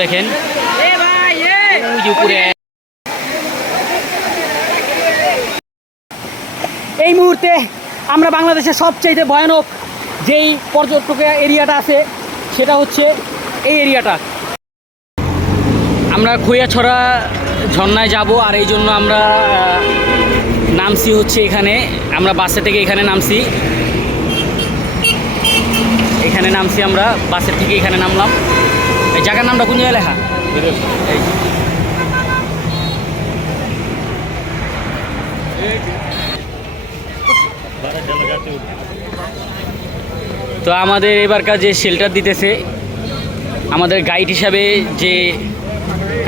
দেখেন উপরে। এই মুহূর্তে আমরা বাংলাদেশের সবচেয়ে ভয়ানক যেই পর্যটক এরিয়াটা আছে সেটা হচ্ছে এই এরিয়াটা। আমরা খৈয়াছড়া ঝর্ণায় যাব, আর এই জন্য আমরা নামছি হচ্ছে এখানে। আমরা বাসে থেকে এখানে নামছি, আমরা বাসের থেকে এখানে নামলাম। এই জায়গার নামটা কোন জায়গায় লেখা? তো আমাদের এবারকার যে শেল্টার দিতেছে, আমাদের গাইড হিসাবে যে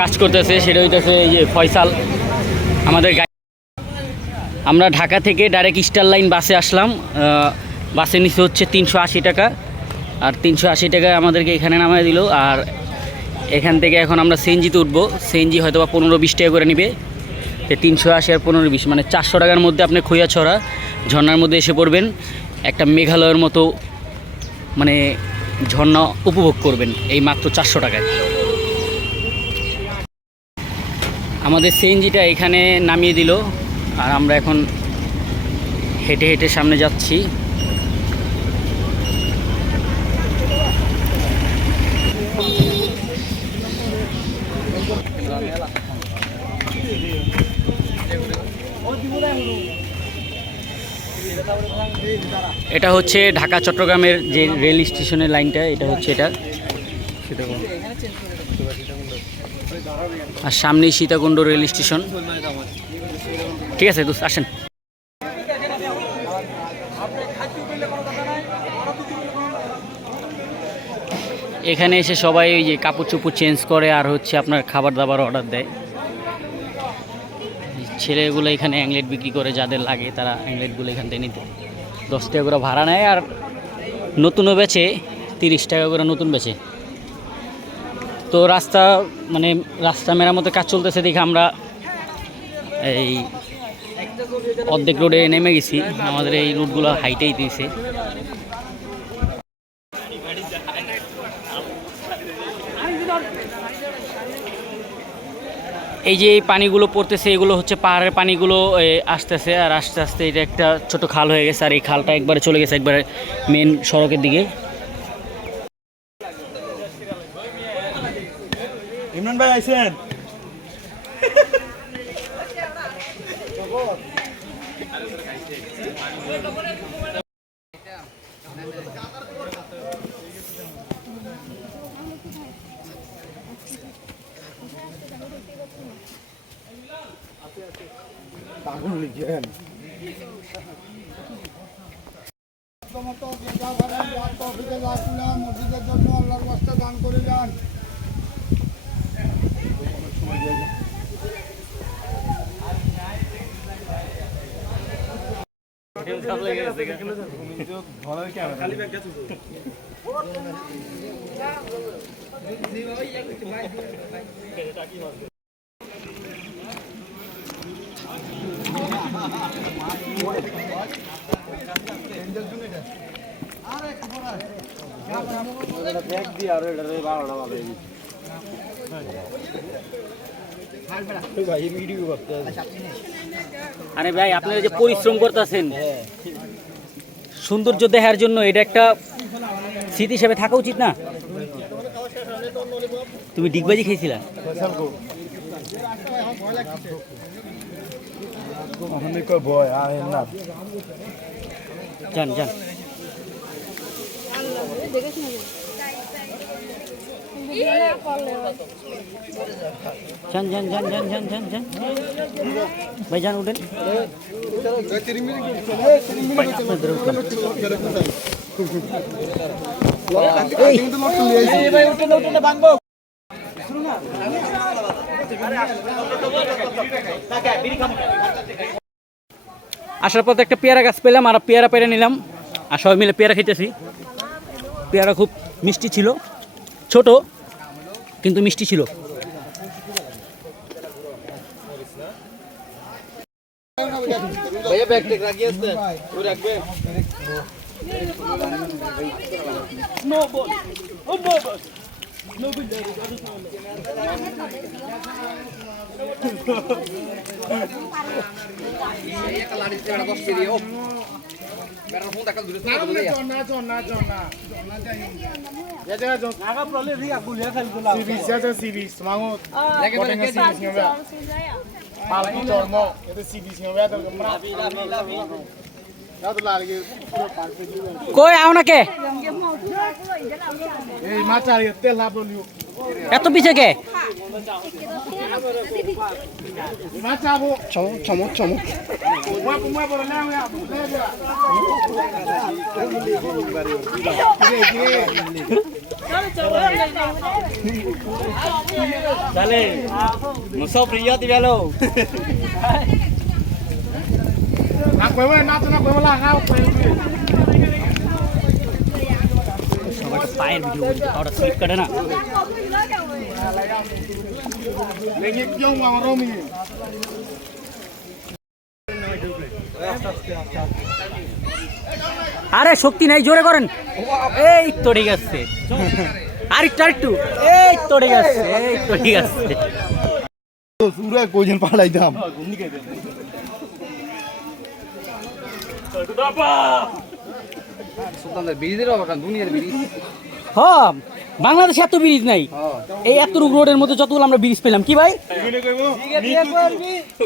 কাজ করতেছে সেটা হইতেছে এই যে ফয়সাল আমাদের গাইড। আমরা ঢাকা থেকে ডাইরেক্ট স্টার লাইন বাসে আসলাম। বাসে নিচে হচ্ছে 380 টাকা, আর 380 টাকায় আমাদেরকে এখানে নামায় দিল। আর এখান থেকে এখন আমরা সিএনজিতে উঠবো। সিএনজি হয়তো বা 15-20 টাকা করে নেবে। তো 380 আর 15-20 মানে 400 টাকার মধ্যে আপনি খৈয়াছড়া ঝর্ণার মধ্যে এসে পড়বেন। একটা মেঘালয়ের মতো মানে ঝর্ণা উপভোগ করবেন এই মাত্র 400 টাকায়। আমাদের সিএনজিটা এখানে নামিয়ে দিল, আর আমরা এখন হেঁটে হেঁটে সামনে যাচ্ছি। এটা হচ্ছে ঢাকা চট্টগ্রামের যে রেল স্টেশনের লাইনটা, এটা হচ্ছে এটা। আর সামনেই সীতাকুণ্ড রেল স্টেশন। ঠিক আছে দোস্ত, আসেন। এখানে এসে সবাই ওই যে কাপড় চোপড় চেঞ্জ করে, আর হচ্ছে আপনার খাবার দাবার অর্ডার দেয়। ছেলেগুলো এখানে অ্যাংলেট বিক্রি করে, যাদের লাগে তারা অ্যাংলেটগুলো এখান থেকে নিতে 10 টাকা করে ভাড়া নেয়, আর নতুনও বেচে 30 টাকা করে নতুন বেচে। তো রাস্তা মেরামতের কাজ চলতেছে দেখে আমরা এই অর্ধেক রোডে নেমে গেছি। আমাদের এই রোডগুলো হাইটেই দিয়েছে। এই যে এই পানিগুলো পড়তেছে, এগুলো হচ্ছে পাহাড়ের পানিগুলো আসতেছে, আর আস্তে আস্তে এটা একটা ছোট খাল হয়ে গেছে। আর এই খালটা একবারে চলে গেছে একবারে মেন সড়কের দিকে। ইমরান ভাই আইছেন? মসজিদের জন্য আল্লাহর রাস্তা দান করে যান। আরে ভাই, আপনারা যে পরিশ্রম করতেছেন সৌন্দর্য দেখার জন্য, এটা একটা স্মৃতি হিসেবে থাকা উচিত না? তুমি ডিগবাজি খেয়েছিলা? যান যান। যান যান যান যান যান যান যান ভাই, যান উঠেন। আসার পথে একটা পেয়ারা গাছ পেলাম, আর পেয়ারা পেরে নিলাম, আর সবাই মিলে পেয়ারা খেতেছি। পেয়ারা খুব মিষ্টি ছিল, ছোট কিন্তু মিষ্টি ছিল। কই আও না কে এই মাছ আর তেল লাভ লিও এত পিছে কে মাছ আবো চমক মই বড় না চলে মুসো প্রিয় দিবেলো না কইবে না তো না কইবে লাগাও সবাইকে পায়ের ভিডিও করতে ওরা স্লিপ কাটে না লেগে কিও আমারও মি আরে শক্তি নাই জোরে করেন এই তো ঠিক আছে আরেকটু এই তো ঠিক আছে এই তো ঠিক আছে পুরো কোজন পালাইতাম হ্যাঁ বাংলাদেশে এত ব্রিজ নাই এই এত রোডের মধ্যে যতগুলো আমরা ব্রিজ পেলাম কি ভাই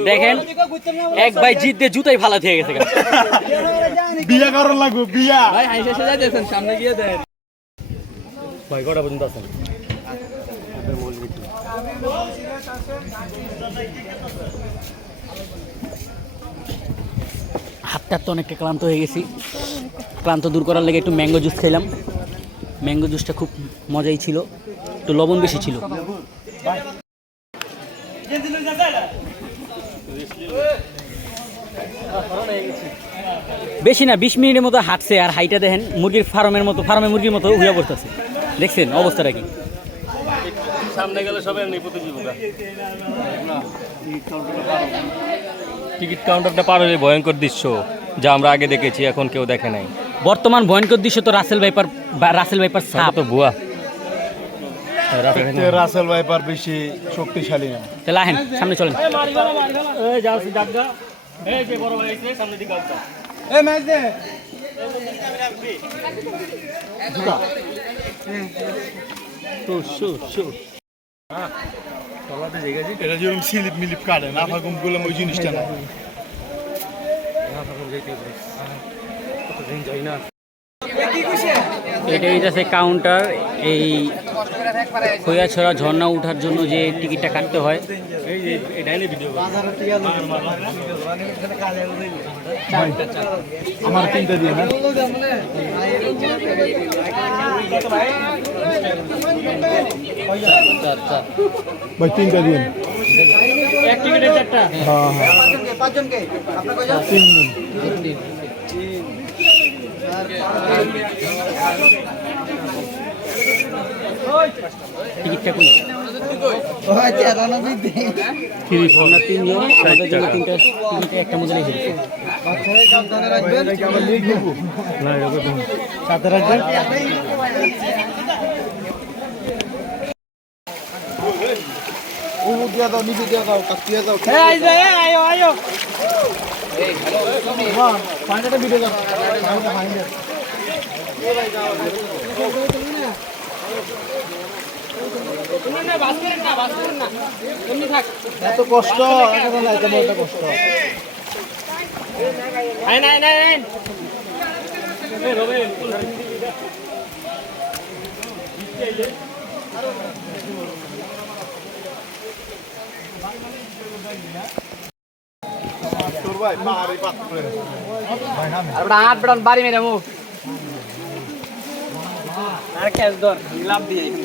দেখেন এক ভাই জিত দিয়ে জুতাই ফালা থেকে গেছে বিয়া করার লাগবে বিয়া সামনে গিয়ে দেন ভাই কটা পর্যন্ত আছেন হাতটা তো অনেকটা ক্লান্ত হয়ে গেছি ক্লান্ত দূর করার লেগে একটু ম্যাঙ্গো জুস খেলাম ম্যাঙ্গো জুসটা খুব মজাই ছিল একটু লবণ বেশি ছিল বেশি না 20 মিনিটের মতো হাঁটছে আর হাইটা দেখেন মুরগির ফার্মের মুরগির মতো উড়ে পড়তেছে দেখছেন অবস্থাটা কি সামনে গেলে সবাই এমনি প্রতিযোগিতা টিকিট কাউন্টারটা পার হলে ভয়ঙ্কর দৃশ্য যা আমরা আগে দেখেছি এখন কেউ দেখে নাই বর্তমান ভয়ঙ্কর দৃশ্য তো রাসেল ভাইপার সাপ তো ভুয়া রাসেল ভাইপার বেশি শক্তিশালী না তাহলে আহেন সামনে চলেন এই ম্যাচ দে এটা যেরকম স্লিপ মিলিপ কাটে না ফাগুম গুলো ওই জিনিসটা না এটাই যাচ্ছে কাউন্টার এই খৈয়াছড়া ঝর্ণা ওঠার জন্য যে টিকিটটা কাটতে হয় আমার তিনটা দিয়ে না ভাই তিনটা দিন এক টিকিটের চারটা হ্যাঁ হ্যাঁ তিনজন টিকিটটা কই আমরা তিনজন আমাদের জন্য তিনটা টিকিটে একটা মধ্যে রেখে দিচ্ছি সাথে রাখবেন দিয়া দাও নিচে দিয়া দাও কাটিয়ে দাও আয়ো হ্যাঁ পাঁচটা ভিডিও দাও ফাইন্ডার এত কষ্ট এত কষ্ট ভাই পাহাড়ি পাথরে ভাই নামে আর হাত বড় বাড়ি মেরে মু আর ক্যাচ ধর লাভ দিয়ে এখান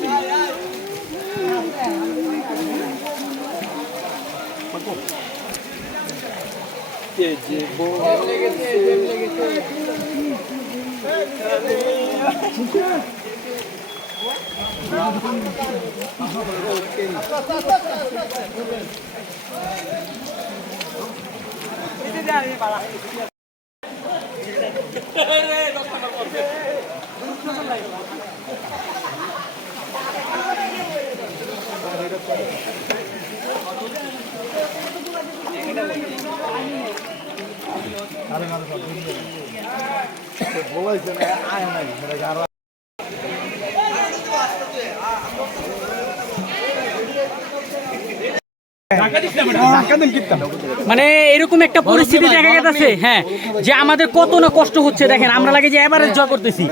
থেকে যে বো বলাইছে না আয় নাই আরো মানে এরকম একটা পরিস্থিতি দেখা গেছে, হ্যাঁ, যে আমাদের কত না কষ্ট হচ্ছে। দেখেন আমরা লাগে যে এভারেজ জয় করতেছি,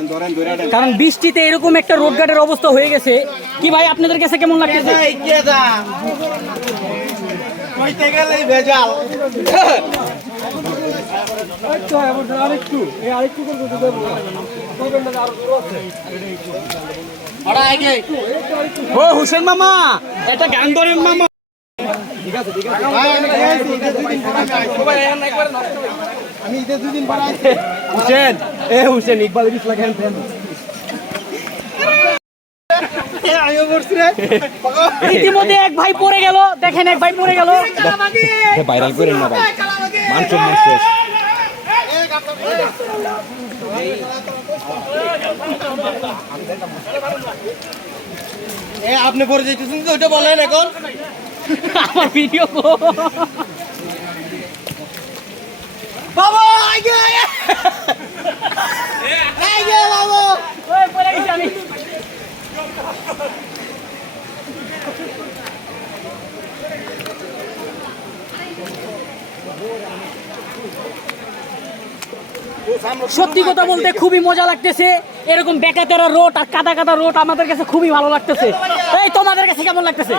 কারণ বৃষ্টিতে এরকম একটা রোড ঘাটের অবস্থা হয়ে গেছে। কি ভাই আপনাদের কাছে কেমন লাগতেছে? ও হোসেন মামা, এটা গান ধরেন মামা। আমি ঈদের 2 দিন পরে আসছি। হুসেন ইকবাল বিশ লাখ ফ্যান ইতিমধ্যে এক ভাই পড়ে গেল, দেখেন এক ভাই পড়ে গেল। ভাইরাল করেন না ভাই, মান সম্মান শেষ। আপনি পরে যেতেছেন তো ওইটা বলেন এখন। আমার ভিডিও বাবা আগে আগে বাবা ওই পড়ে গেছি আমি। সত্যি কথা বলতে খুবই মজা লাগতেছে। এরকম বেকাতেরা রোড আর কাদা কাদা রোড আমাদের কাছে খুবই ভালো লাগতেছে। এই তোমাদের কাছে কেমন লাগতেছে?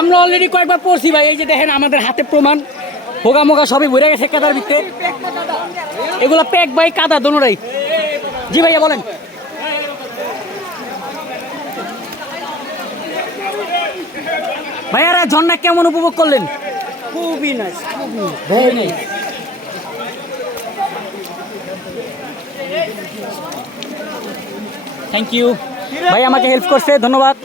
আমরা অলরেডি কয়েকবার পড়ছি ভাই, এই যে দেখেন আমাদের হাতে প্রমাণ, হোগা মোগা সবই ভরে গেছে কাদার ভিতরে। এগুলা প্যাক বাই কাদা দোনোটাই। জি ভাইয়া বলেন। ভাইয়ারা ঝর্ণা কেমন উপভোগ করলেন? খুবই nice, very nice. Thank you ভাই, আমাকে হেল্প করছে, ধন্যবাদ।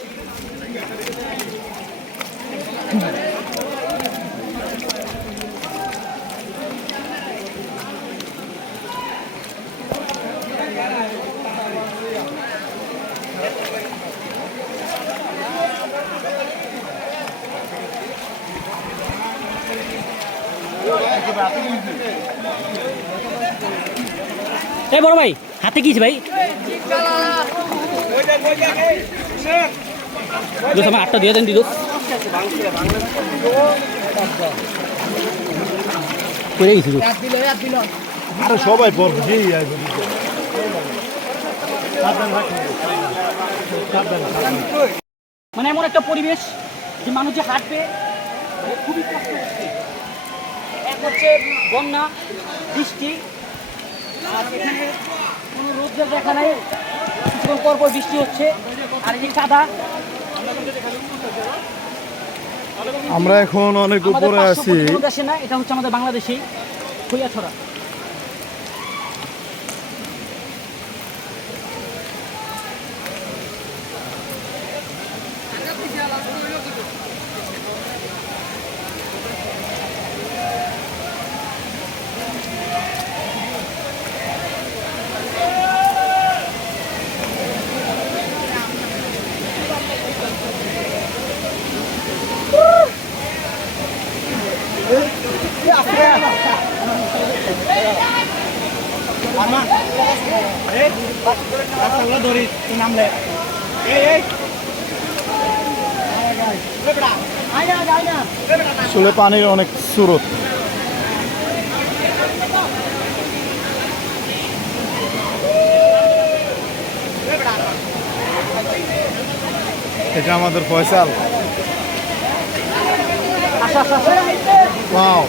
এই বড় ভাই হাতে কি ভাই? আমার 8টা দিয়ে দেন দিল করে গেছিল। আরে সবাই পড়বে মানে এমন একটা পরিবেশ যে মানুষ যে হাঁটবে মানে খুবই কষ্ট হচ্ছে। এক হচ্ছে বন্যা, বৃষ্টি, আর এখানে কোনো রোদ দেখা নাই, কিছুক্ষণ পর পর বৃষ্টি হচ্ছে, আর এই যে কাদা। আমরা এখন অনেক উপরে আছি। দেশে না, এটা হচ্ছে আমাদের বাংলাদেশেই খৈয়াছড়া। আসলে পানির অনেক স্রোত। এটা আমাদের ফয়সাল। ওয়াও,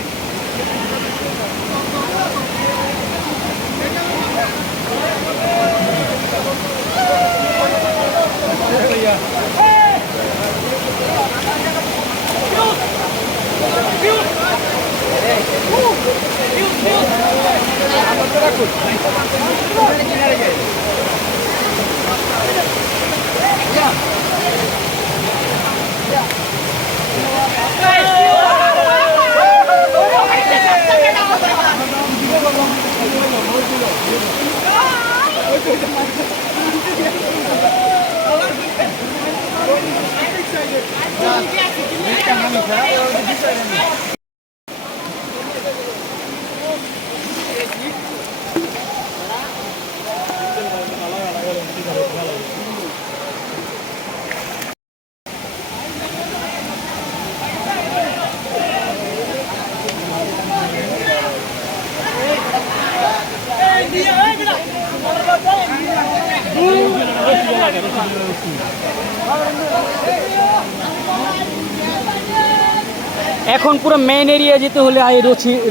এখন পুরো মেইন এরিয়া যেতে হলে এই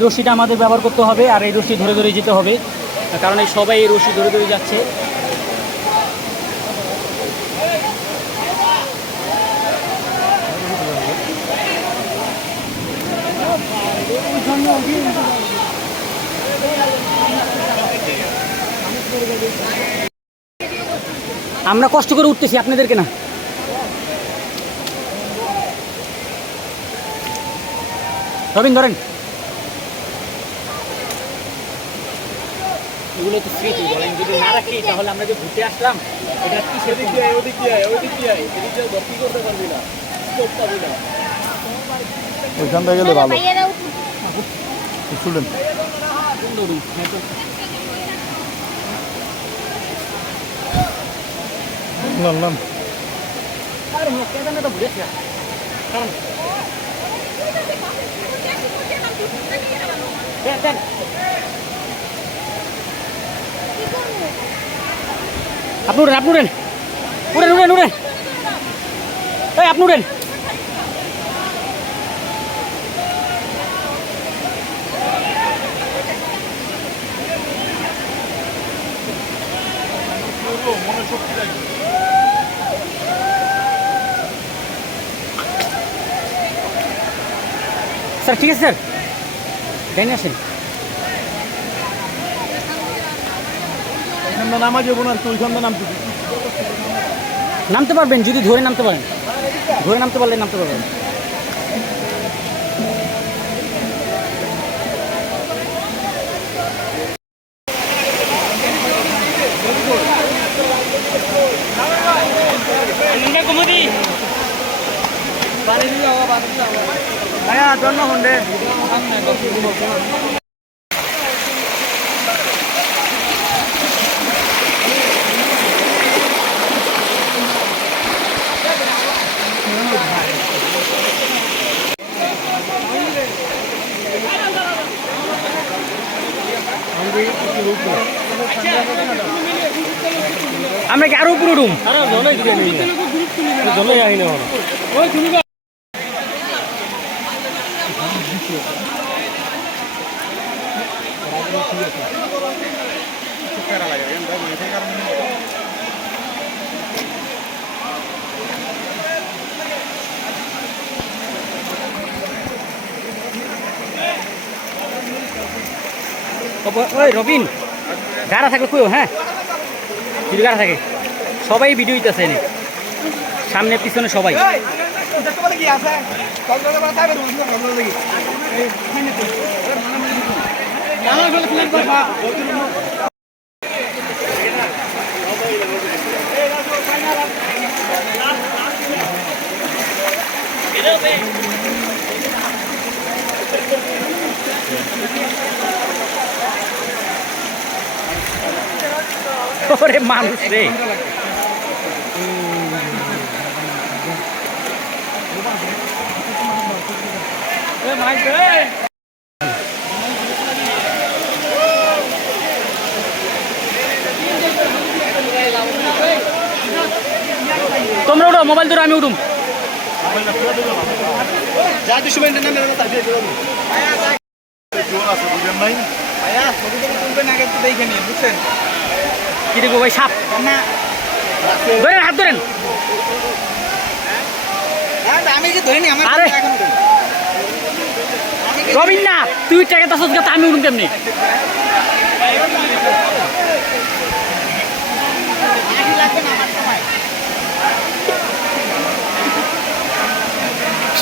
রশিটা আমাদের ব্যবহার করতে হবে, আর এই রশি ধরে ধরে যেতে হবে, কারণ এই সবাই এই রশি ধরে ধরে যাচ্ছে। আমরা কষ্ট করে উঠতেছি, আপনাদেরকে না। রবিন ধরেন, এগুলো তো স্মৃতি, বলেন যদি না রাখি তাহলে আমরা যে ঘুরতে আসলাম এটা কি সেদিক দিয়ে ওদিক দিয়ে এদিক দিয়ে ভর্তি করতে পারবি না, পাবি না। ওইখানটা গেলে ভালো শুনেন নাম নাম আপনি উড়েন, আপনি উড়েন, উড়েন উড়েন উড়েন, এই আপনি উড়েন। স্যার ঠিক আছে স্যার, ডাইনে আসেন। ওইখানটা নামা যাবো না, তুই ওইখানটা নামতে নামতে পারবেন যদি ধরে নামতে পারেন, ধরে নামতে পারলে নামতে পারবেন। আমরা কি আরো উপরে রুম ওই রবিন গাড়া থাকলে কইও, হ্যাঁ যদি গাড়া থাকে সবাই ভিডিও দিতেছে, সামনে পিছনে সবাই। ওরে মানুষ রে, তোমরা উঠো, মোবাইল ধরো, আমি উঠুম। কি দেখবো ভাই, সাপ ধরেন, হাত ধরেন। আরে রবিন না, তুই টাকা তাস আমি উঠুম কেমনি?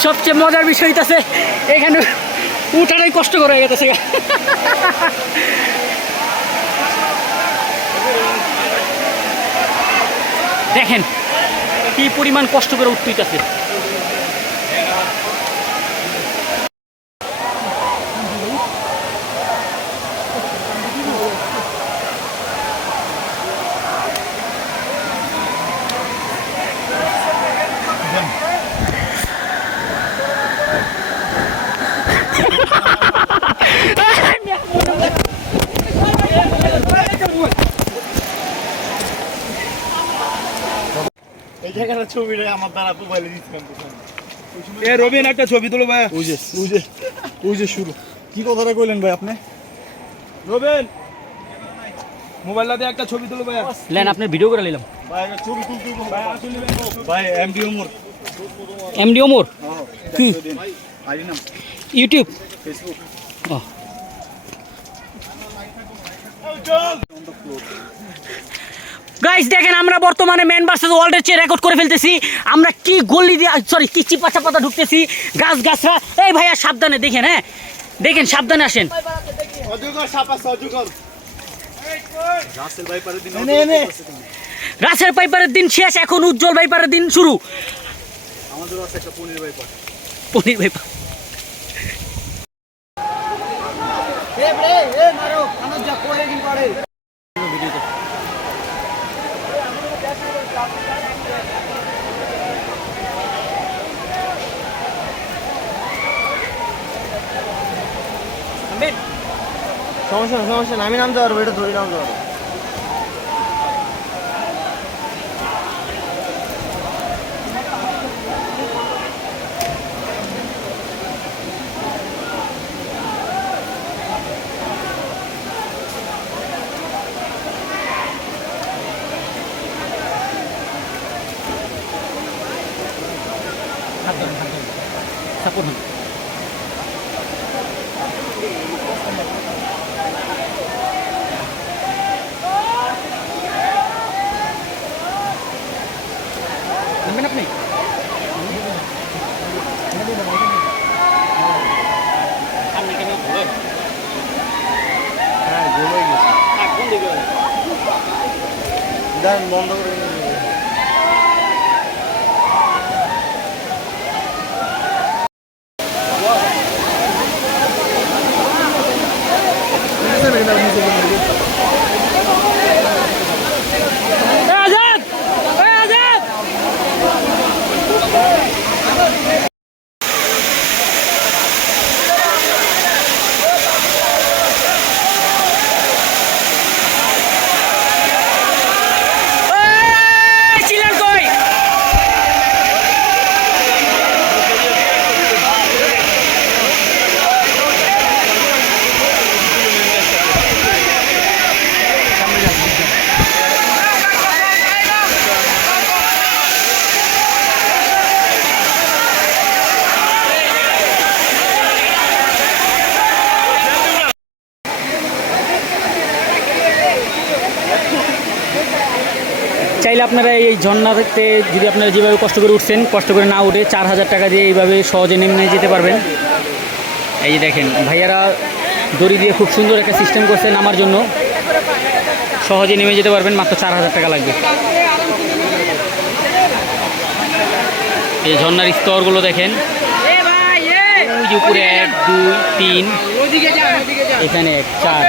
সবচেয়ে মজার বিষয় আছে এখানে উঠাটাই কষ্ট করে গেছে। দেখেন কি পরিমাণ কষ্ট করে উঠতে হইতাছে। এই জায়গাটা ছবিটা আমার দ্বারা মোবাইলে দিচ্ছিলাম, এ রবিন একটা ছবি তুলো ভাই। ওই যে শুরু। কি কথাটা কইলেন ভাই আপনি? রবিন মোবাইলটা দিয়ে একটা ছবি তুলো ভাই। লেন আপনার ভিডিও করে নিলাম। ভাই একটা ছবি তুলতে ভাই আসলে ভাই এমডি ওমর। এমডি ওমর কি আইডি নাম ইউটিউব ফেসবুক। ও গাইস দেখেন আমরা বর্তমানে ম্যান ভার্সেস ওয়ার্ল্ডের চেয়ে রেকর্ড করে ফেলতেছি। আমরা কি গলি দিয়ে সরি কি চিপা চাপাতা ঢুকতেছি গাছরা। এই ভাইয়া সাবধানে দেখেন, হ্যাঁ দেখেন সাবধানে আসেন। অজগর সাপ আছে অজগর। রাসেল ভাই পারে দিন। রাসেল পাইপারের দিন শেষ, এখন উজ্জ্বল ভাইপারের দিন শুরু। আমাদের আছে একটা পনির ভাইপার। পনির ভাইপার সমস্যা না, আমি নামতে পারবো, এটা ধরে নামতে পারবো। সাপোর্ট নামবেন আপনি। হ্যাঁ, গোল হয়ে গেছে। দেন বন্ধ করে দিন। চাইলে আপনারা এই ঝর্ণাতে যদি আপনারা যেভাবে কষ্ট করে উঠছেন, কষ্ট করে না উঠে 4000 টাকা দিয়ে এইভাবে সহজে নেমে যেতে পারবেন। এই যে দেখেন ভাইয়ারা দড়ি দিয়ে খুব সুন্দর একটা সিস্টেম করছে নামার জন্য, সহজে নেমে যেতে পারবেন, মাত্র 4000 টাকা লাগবে। এই ঝর্ণার স্তরগুলো দেখেন, ওই যে উপরে 1 2 3, এখানে 1 4।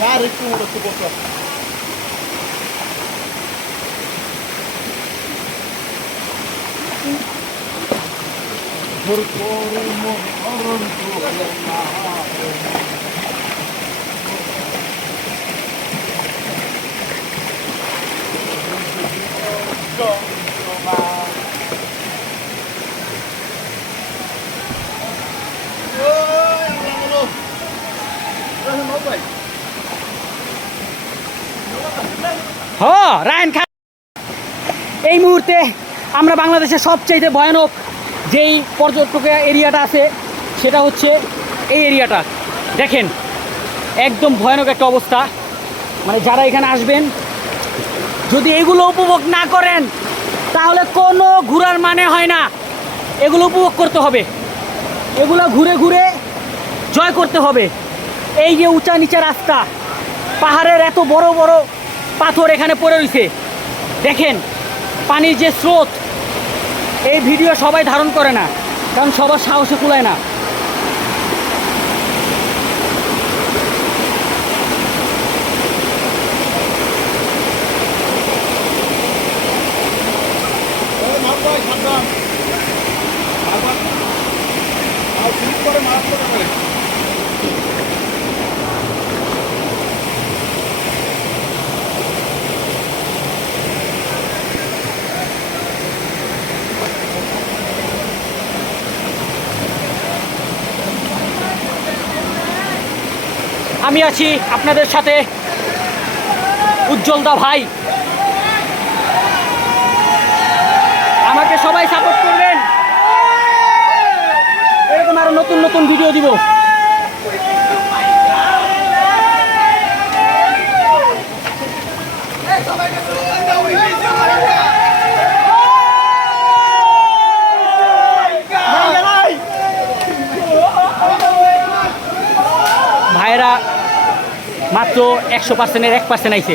কার একটু উঠতে বসো। রায়হান খান এই মুহূর্তে আমরা বাংলাদেশের সবচাইতে ভয়ানক যেই পর্যটক এরিয়াটা আছে সেটা হচ্ছে এই এরিয়াটা। দেখেন একদম ভয়ানক একটা অবস্থা। মানে যারা এখানে আসবেন যদি এগুলো উপভোগ না করেন তাহলে কোনো ঘোরার মানে হয় না। এগুলো উপভোগ করতে হবে, এগুলো ঘুরে ঘুরে জয় করতে হবে। এই যে উঁচা নিচা রাস্তা, পাহাড়ের এত বড় বড় পাথর এখানে পড়ে রয়েছে। দেখেন পানির যে স্রোত, এই ভিডিও সবাই ধারণ করে না, কারণ সবার সাহসে কুলায় না। আমি আছি আপনাদের সাথে, উজ্জ্বল দা ভাই। আমাকে সবাই সাপোর্ট করবেন, এরকম আরো নতুন নতুন ভিডিও দিব। ভাইয়েরা মাত্র 100%-এর 1% আইছে।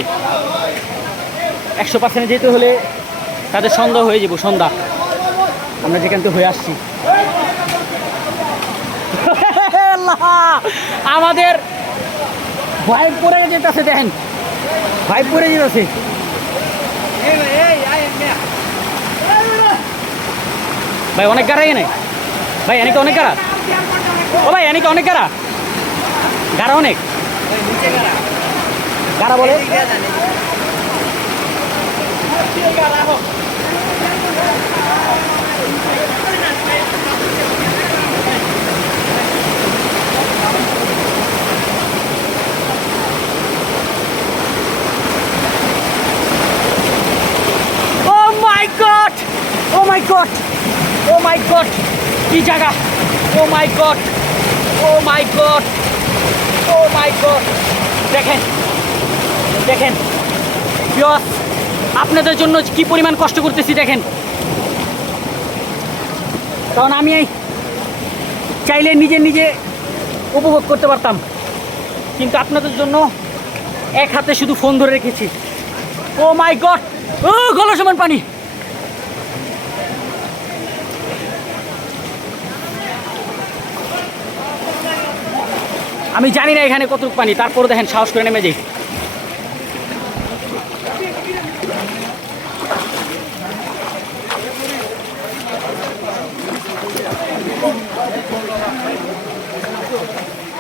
100% যেতে হলে তাদের সন্ধ্যা হয়ে যাব, সন্ধ্যা। আমরা যেখান থেকে হয়ে আসছি, আমাদের ভাইব পরে যেতেছে, দেখেন ভাইব পরে যেতেছে। ভাই অনেক গাড়া এনে, ভাই এনেকে অনেক গাড়া, ও ভাই এনেকে অনেক গাড়া, গাড়া অনেক গাড়া বলে। ও মাই গড, ও মাই গড, কি জায়গা! ও মাই গড, ও মাই গড, ও মাই গড! দেখেন দেখেন ভিউয়ার্স, আপনাদের জন্য কি পরিমাণ কষ্ট করতেছি দেখেন। কারণ আমি চাইলে নিজে নিজে উপভোগ করতে পারতাম, কিন্তু আপনাদের জন্য এক হাতে শুধু ফোন ধরে রেখেছি। ও মাই গড, ও গলা সমান পানি! আমি জানি না এখানে কতটুকু পানি, তারপরে দেখেন সাহস করে নেমে যাই।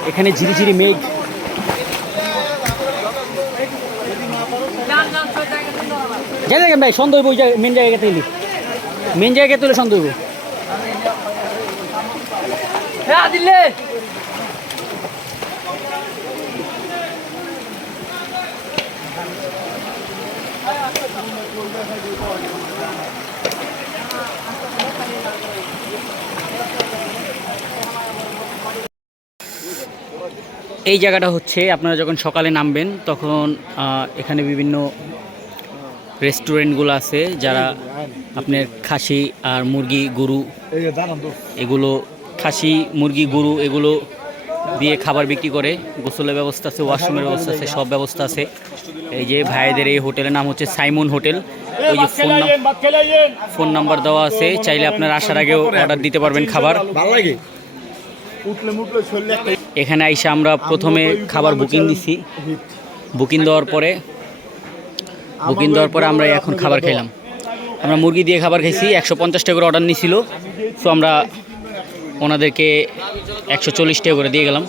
এখানে ঝিরিঝিরি মেঘ। যাই দেখেন ভাই, সন্দেহ ওই মেন জায়গায় তুলি, মেন জায়গায় তুলে সন্দেহ দিলে। এই জায়গাটা হচ্ছে আপনারা যখন সকালে নামবেন তখন এখানে বিভিন্ন রেস্টুরেন্টগুলো আছে, যারা আপনার খাসি আর মুরগি গরু এগুলো, খাসি মুরগি গরু এগুলো দিয়ে খাবার বিক্রি করে। গোসলের ব্যবস্থা আছে, ওয়াশরুমের ব্যবস্থা আছে, সব ব্যবস্থা আছে। এই যে ভাইদের এই হোটেলের নাম হচ্ছে সাইমন হোটেল। ওই যে ফোন নাম্বার দেওয়া আছে, চাইলে আপনার আসার আগেও অর্ডার দিতে পারবেন খাবার। এখানে আইসা আমরা প্রথমে খাবার বুকিং দিছি, বুকিং দেওয়ার পরে আমরা এখন খাবার খাইলাম। আমরা মুরগি দিয়ে খাবার খাইছি, 150 টাকা করে অর্ডার নিয়েছিল, সো আমরা ওনাদেরকে 140 টাকা করে দিয়ে গেলাম।